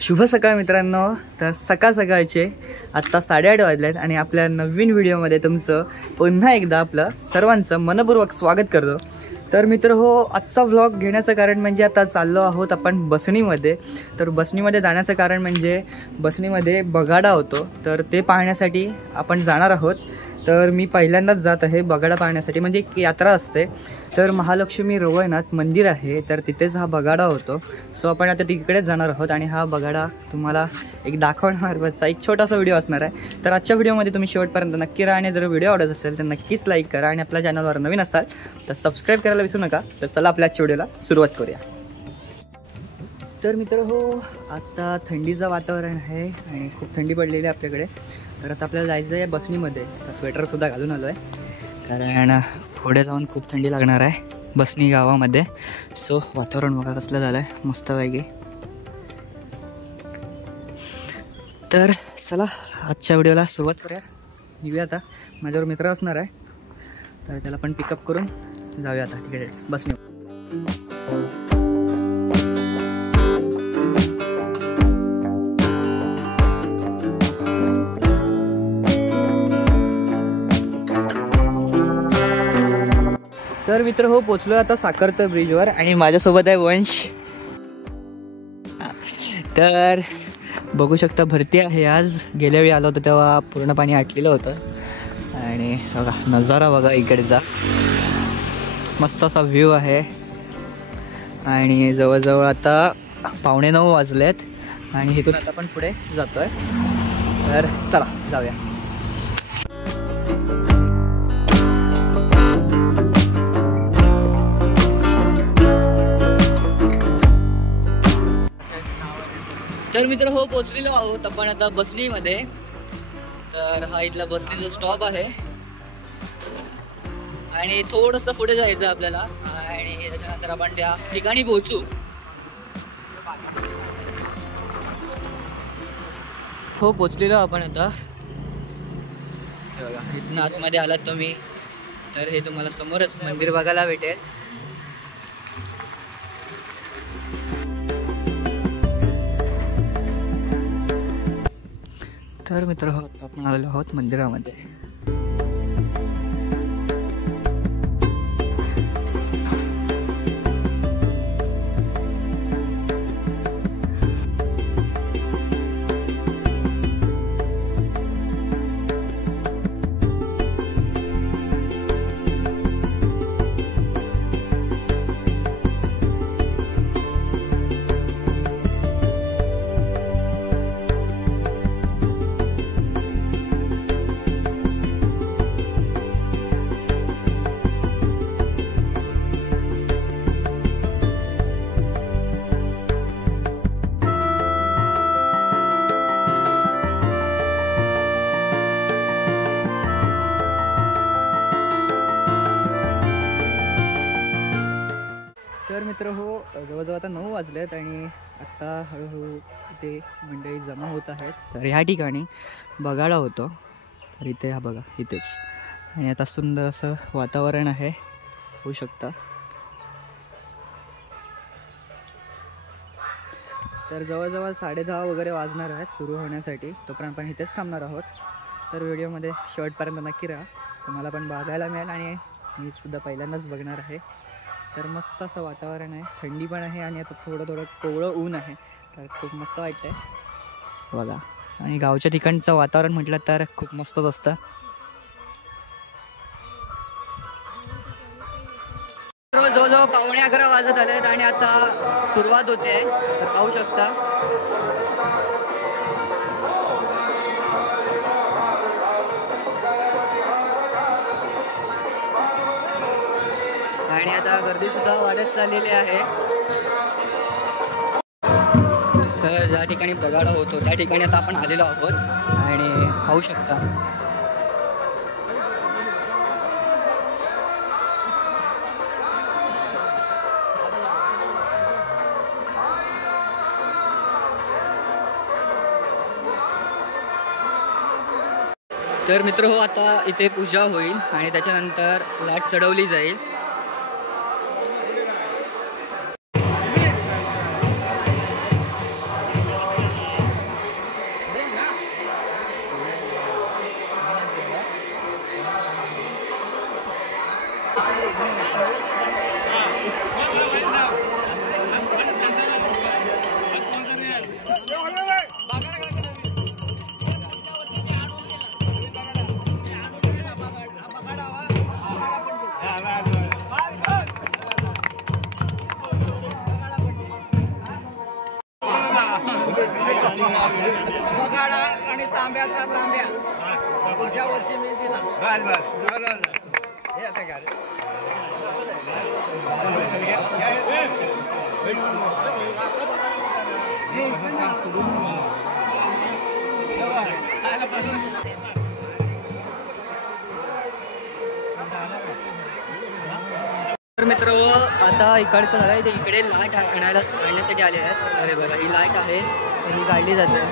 शुभ सकाळ मित्रांनो. तर सकाळचे आत्ता 8:30 वाजलेत आणि आपल्या नवीन व्हिडिओमध्ये तुमचं पुन्हा एकदा आपलं सर्वांचं मनपूर्वक स्वागत करतो. तर मित्र हो, आजचा व्लॉग घेण्याचं कारण म्हणजे आता चाललो आहोत आपण बसणीमध्ये. तर बसणीमध्ये जाण्याचं कारण म्हणजे बसणीमध्ये बगाडा होतो, तर ते पाहण्यासाठी आपण जाणार आहोत. तर मी पहिल्यांदाच जात आहे बगाडा पाहण्यासाठी, म्हणजे एक यात्रा असते. तर महालक्ष्मी रोवयनाथ मंदिर आहे, तर तिथेच हा बगाडा होतो. सो आपण आता तिकडेच जाणार आहोत आणि हा बगाडा तुम्हाला एक दाखवण्याबाबतचा एक छोटासा व्हिडिओ असणार आहे. तर आजच्या व्हिडिओमध्ये तुम्ही शेवटपर्यंत नक्की राहा आणि जर व्हिडिओ आवडत असेल तर नक्कीच लाईक करा आणि आपल्या चॅनलवर नवीन असाल तर सबस्क्राईब करायला विसरू नका. तर चला आपल्या आजच्या व्हिडिओला सुरुवात करूया. तर मित्र हो, आता थंडीचं वातावरण आहे आणि खूप थंडी पडलेली आहे आपल्याकडे. तर आता आपल्याला जायचं आहे बसणीमध्ये. स्वेटरसुद्धा घालून आलो आहे कारण पुढे जाऊन खूप थंडी लागणार आहे बसणी गावामध्ये. सो वातावरण बघा कसलं झालं आहे, मस्तपैकी. तर चला आजच्या व्हिडिओला सुरुवात करूया. निघूया आता. माझ्यावर मित्र असणार आहे, तर त्याला पण पिकअप करून जाऊया आता तिकडे बसणी. तर मित्र हो, पोचलो आता साखरतर ब्रिजवर आणि माझ्यासोबत आहे वंश. तर बघू शकता भरती आहे आज. गेल्या वेळी आलो होतो तेव्हा पूर्ण पाणी आटलेलं होतं आणि बघा नजारा बघा इकडचा, मस्त असा व्ह्यू आहे. आणि जवळजवळ आता 9:15 वाजलेत आणि इथून आता आपण पुढे जातो आहे. तर चला जाऊया. तर मित्र हो, पोचलेलो आहोत आपण आता बसणीमध्ये. तर हा इथला बसणीचा स्टॉप आहे आणि थोडंसं पुढे जायचं आपल्याला आणि त्याच्यानंतर आपण त्या ठिकाणी पोहोचू. हो, पोचलेलो आपण आता. इथनं आतमध्ये आलात तुम्ही तर हे तुम्हाला समोरच मंदिर बघायला भेटेल. तर मित्र हो, आपण आलेलो आहोत मंदिरामध्ये. तर मित्र हो, जवळजवळ आता 9 वाजलेत आणि आत्ता हळूहळू इथे मंडळी जमा होत आहेत. तर ह्या ठिकाणी बगाडा होतो. तर इथे हा बघा इथेच. आणि आता सुंदर असं वातावरण आहे, होऊ शकता. तर जवळजवळ 10:30 वगैरे वाजणार आहेत सुरू होण्यासाठी. तोपर्यंत आपण इथेच थांबणार आहोत. तर व्हिडिओमध्ये शेवटपर्यंत नक्की राहा, तुम्हाला पण बघायला मिळेल आणि मी सुद्धा पहिल्यांदाच बघणार आहे. तर मस्त असं वातावरण आहे, थंडी पण आहे आणि आता थोडं कोवळं ऊन आहे. तर खूप मस्त वाटतं आहे बघा. आणि गावच्या ठिकाणचं वातावरण म्हटलं तर खूप मस्तच असतं. जवळजवळ 11:15 वाजत आले आहेत आणि आता सुरुवात होते. तर पाहू शकता आणि आता गर्दीसुद्धा वाढत चाललेली आहे. तर ज्या ठिकाणी बगाडा होतो त्या ठिकाणी आता आपण आलेलो आहोत आणि पाहू शकता तर मित्र हो, आता इथे पूजा होईल आणि त्याच्यानंतर लाट चढवली जाईल बगाडा आणि तांब्याचा तांब्या पुढच्या वर्षी मी दिला. तर मित्र आता इकडचं झालं ते इकडे लाईट आणण्यासाठी आले आहेत. अरे बघा ही लाईट आहे तर ही काढली जाते.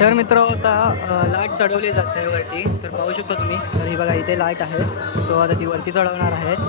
तर मित्र आता लाईट चढवली जाते वरती. तर पाहू शकता तुम्ही. तर ही बघा इथे लाईट आहे. सो आता ती वरती चढवणार आहेत.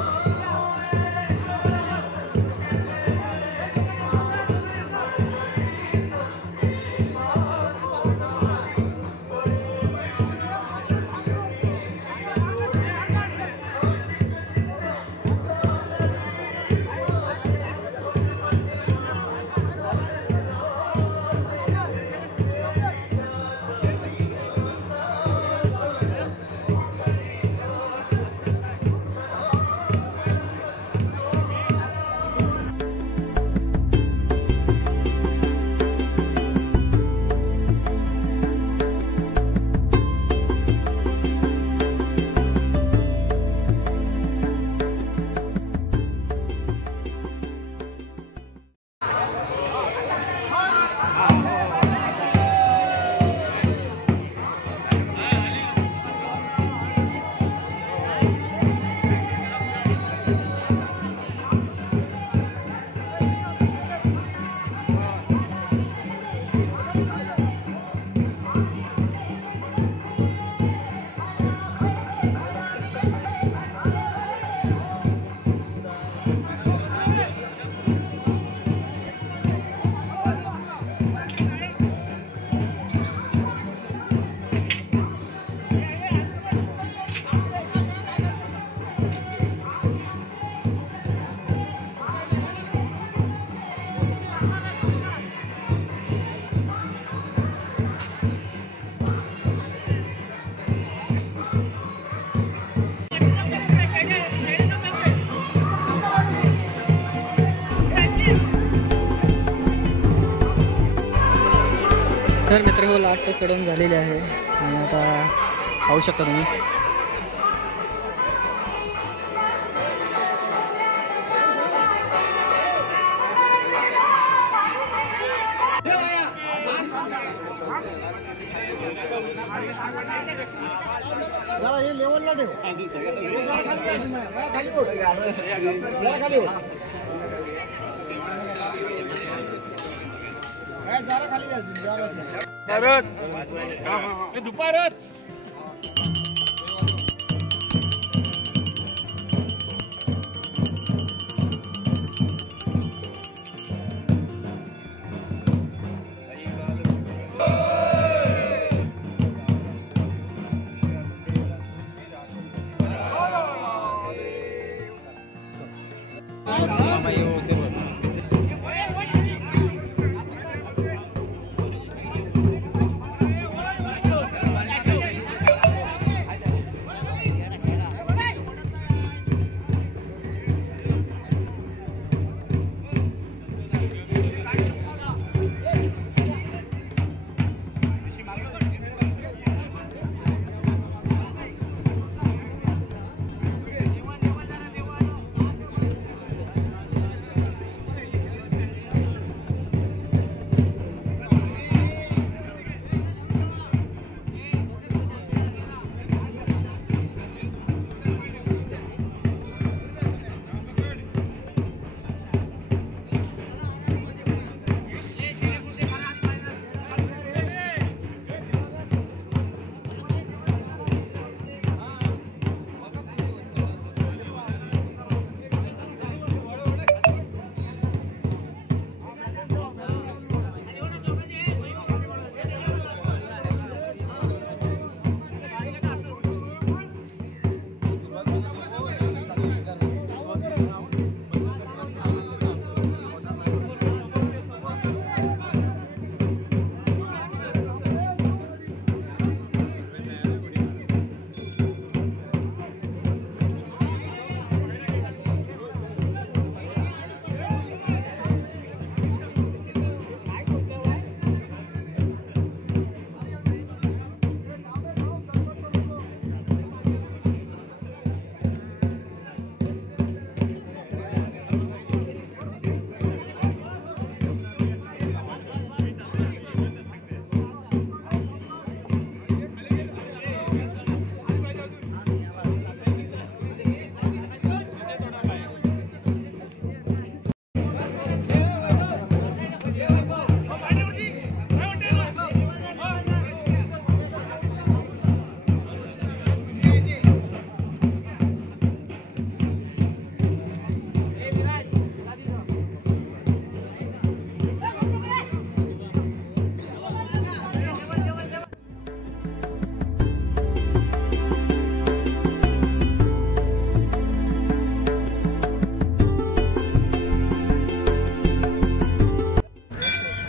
तर मित्र हो लाट तर चढवून झालेली आहे आणि आता पाहू शकता तुम्ही. हे लेवलला ठेव. खाली ओढ. खाली ओढ. जरा खाली घ्या. दुपारच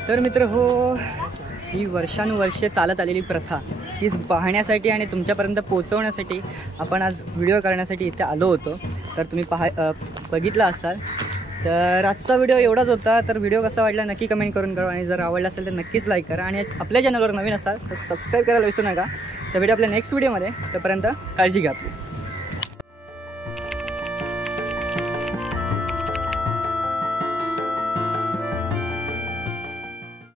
तर मित्र हो, ही वर्षानुवर्षे चालत आलेली प्रथा तीच पाहण्यासाठी आणि तुमच्यापर्यंत पोहोचवण्यासाठी आपण आज व्हिडिओ करण्यासाठी इथे आलो होतो. तर तुम्ही बघितला असाल. तर आजचा व्हिडिओ एवढाच होता. तर व्हिडिओ कसा वाटला नक्की कमेंट करून करा आणि जर आवडला असेल तर नक्कीच लाईक करा आणि आपल्या चॅनलवर नवीन असाल तर सबस्क्राईब करायला विसरू नका. तर भेटू आपल्या नेक्स्ट व्हिडिओमध्ये. तोपर्यंत काळजी घ्या आपली.